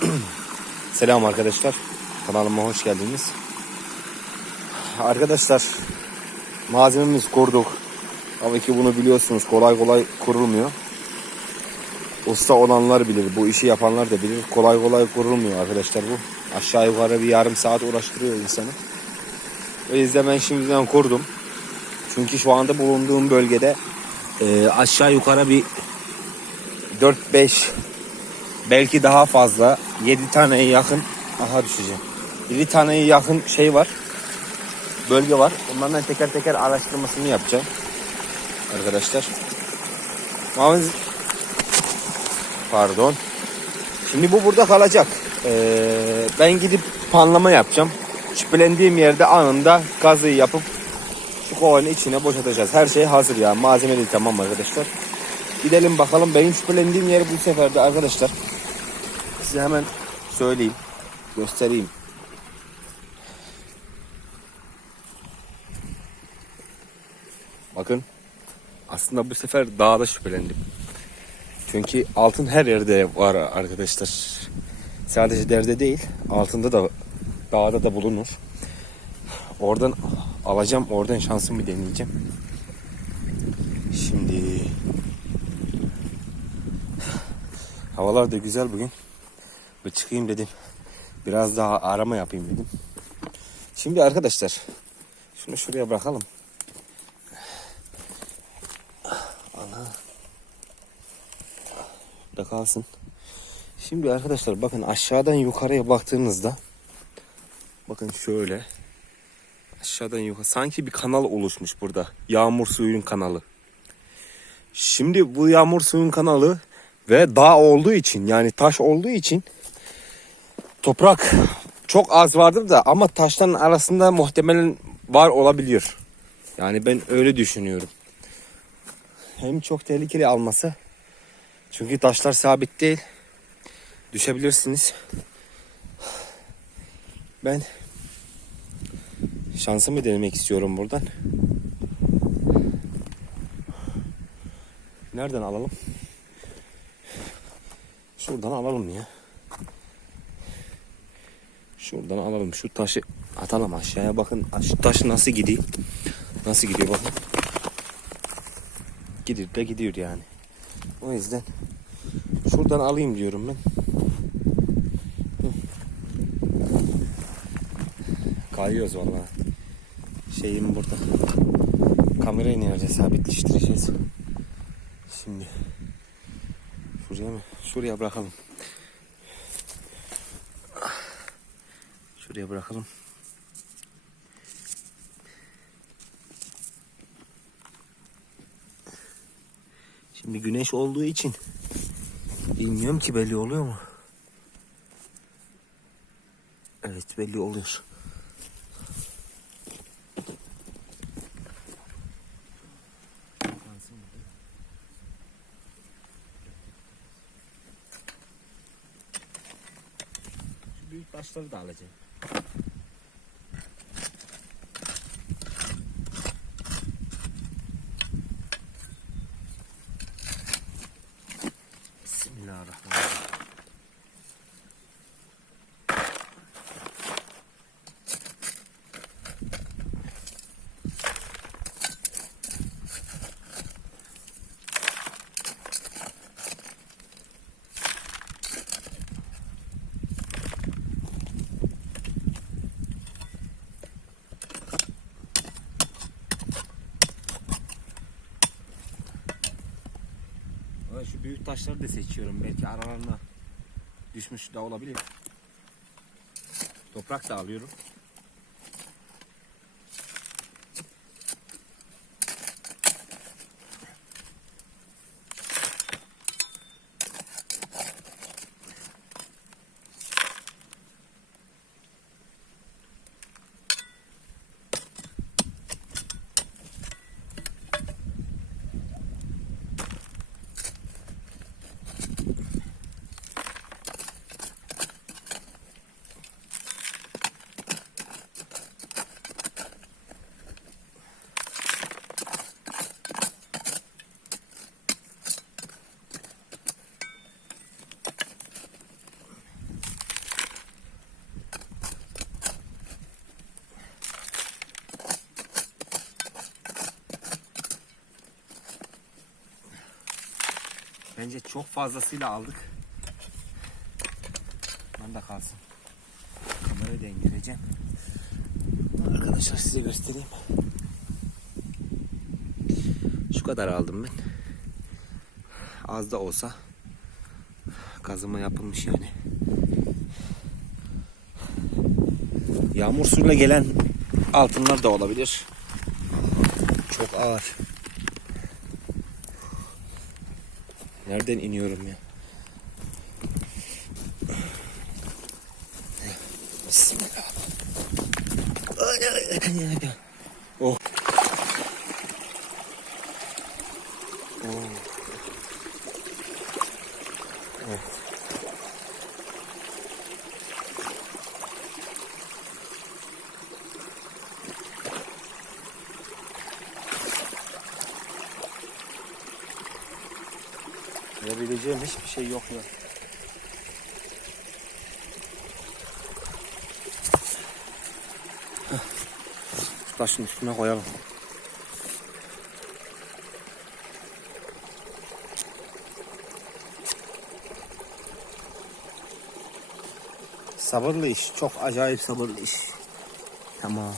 Selam arkadaşlar. Kanalıma hoş geldiniz. Arkadaşlar malzememizi kurduk. Tabii ki bunu biliyorsunuz kolay kolay kurulmuyor. Usta olanlar bilir, bu işi yapanlar da bilir. Kolay kolay kurulmuyor arkadaşlar bu. Aşağı yukarı bir yarım saat uğraştırıyor insanı. O yüzden ben şimdiden kurdum. Çünkü şu anda bulunduğum bölgede e, aşağı yukarı bir 4-5 belki daha fazla 7 taneye yakın aha düşeceğim. 7 taneye yakın şey var. Bölge var. Onlardan teker teker araştırmasını yapacağım. Arkadaşlar. Ama pardon. Şimdi bu burada kalacak. Ee, ben gidip panlama yapacağım. Şüphelendiğim yerde anında gazı yapıp şu kovanın içine boşaltacağız. Her şey hazır ya. Malzeme de tamam arkadaşlar. Gidelim bakalım. Benim şüphelendiğim yeri bu sefer de arkadaşlar. Size hemen söyleyeyim. Göstereyim. Bakın. Aslında bu sefer dağda şüphelendim. Çünkü altın her yerde var arkadaşlar. Sadece derde değil, altında da dağda da bulunur. Oradan alacağım, oradan şansımı deneyeceğim. Şimdi havalar da güzel bugün. Bir çıkayım dedim. Biraz daha arama yapayım dedim. Şimdi arkadaşlar şunu şuraya bırakalım. Ana. Da kalsın. Şimdi arkadaşlar bakın aşağıdan yukarıya baktığınızda bakın şöyle aşağıdan yukarı sanki bir kanal oluşmuş burada. Yağmur suyun kanalı. Şimdi bu yağmur suyun kanalı ve dağ olduğu için yani taş olduğu için toprak çok az vardır da ama taşların arasında muhtemelen var olabiliyor. Yani ben öyle düşünüyorum. Hem çok tehlikeli alması. Çünkü taşlar sabit değil. Düşebilirsiniz. Ben şansımı denemek istiyorum buradan. Nereden alalım? Şuradan alalım ya. Şuradan alalım. Şu taşı atalım aşağıya bakın. Şu taş nasıl gidiyor? Nasıl gidiyor bakın. Gidiyor da gidiyor yani. O yüzden şuradan alayım diyorum ben. Kayıyoruz vallahi. Şeyim burada. Kamerayı nerede sabitleştireceğiz? Şimdi şuraya mı? Şuraya bırakalım. Şuraya bırakalım. Şimdi güneş olduğu için bilmiyorum ki belli oluyor mu? Evet belli oluyor. Büyük taşları da alacağım. Ben şu büyük taşları da seçiyorum. Belki aralarına düşmüş de olabilir. Toprak da alıyorum. Bence çok fazlasıyla aldık. Ben de kalsın. Kamerayı da indireceğim. Arkadaşlar size göstereyim. Şu kadar aldım ben. Az da olsa kazıma yapılmış yani. Yağmur suyuyla gelen altınlar da olabilir. Çok ağır. Nereden iniyorum ya? Bismillah. Yok ya. Şu taşın üstüne koyalım. Sabırlı iş. Çok acayip sabırlı iş. Tamam.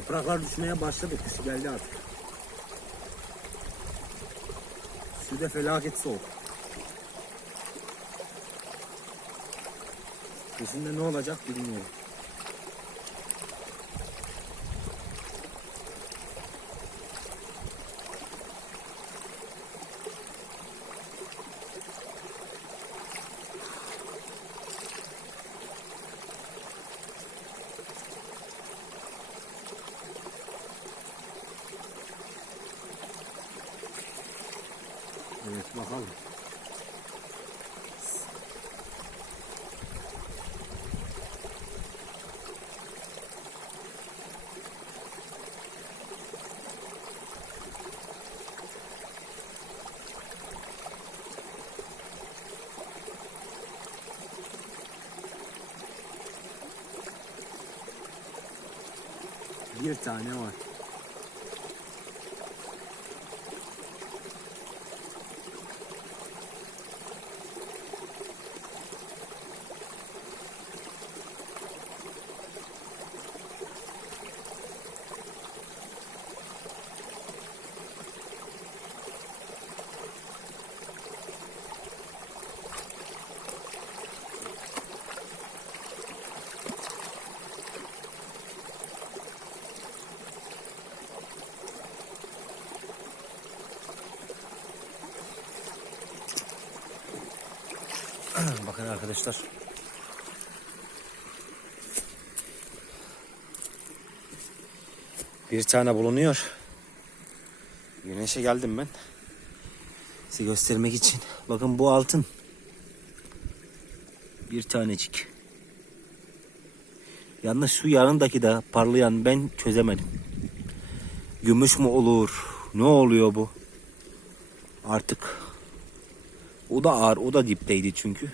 Yapraklar düşmeye başladı. Kış geldi artık. Suda felaket soğuk. Kışında ne olacak bilmiyorum. 又长了吗 Bakın arkadaşlar. Bir tane bulunuyor. Güneşe geldim ben. Size göstermek için. Bakın bu altın. Bir tanecik. Yalnız şu yanındaki de parlayan ben çözemedim. Gümüş mü olur? Ne oluyor bu? Artık o da ağır, o da dipteydi çünkü.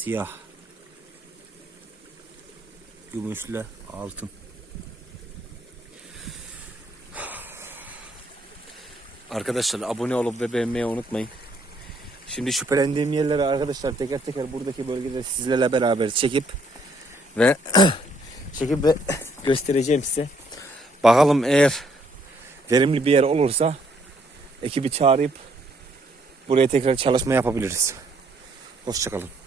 Siyah. Gümüşle altın. Arkadaşlar abone olup ve beğenmeyi unutmayın. Şimdi şüphelendiğim yerleri arkadaşlar teker teker buradaki bölgede sizlerle beraber çekip ve çekip ve göstereceğim size. Bakalım eğer verimli bir yer olursa ekibi çağırıp buraya tekrar çalışma yapabiliriz. Hoşçakalın.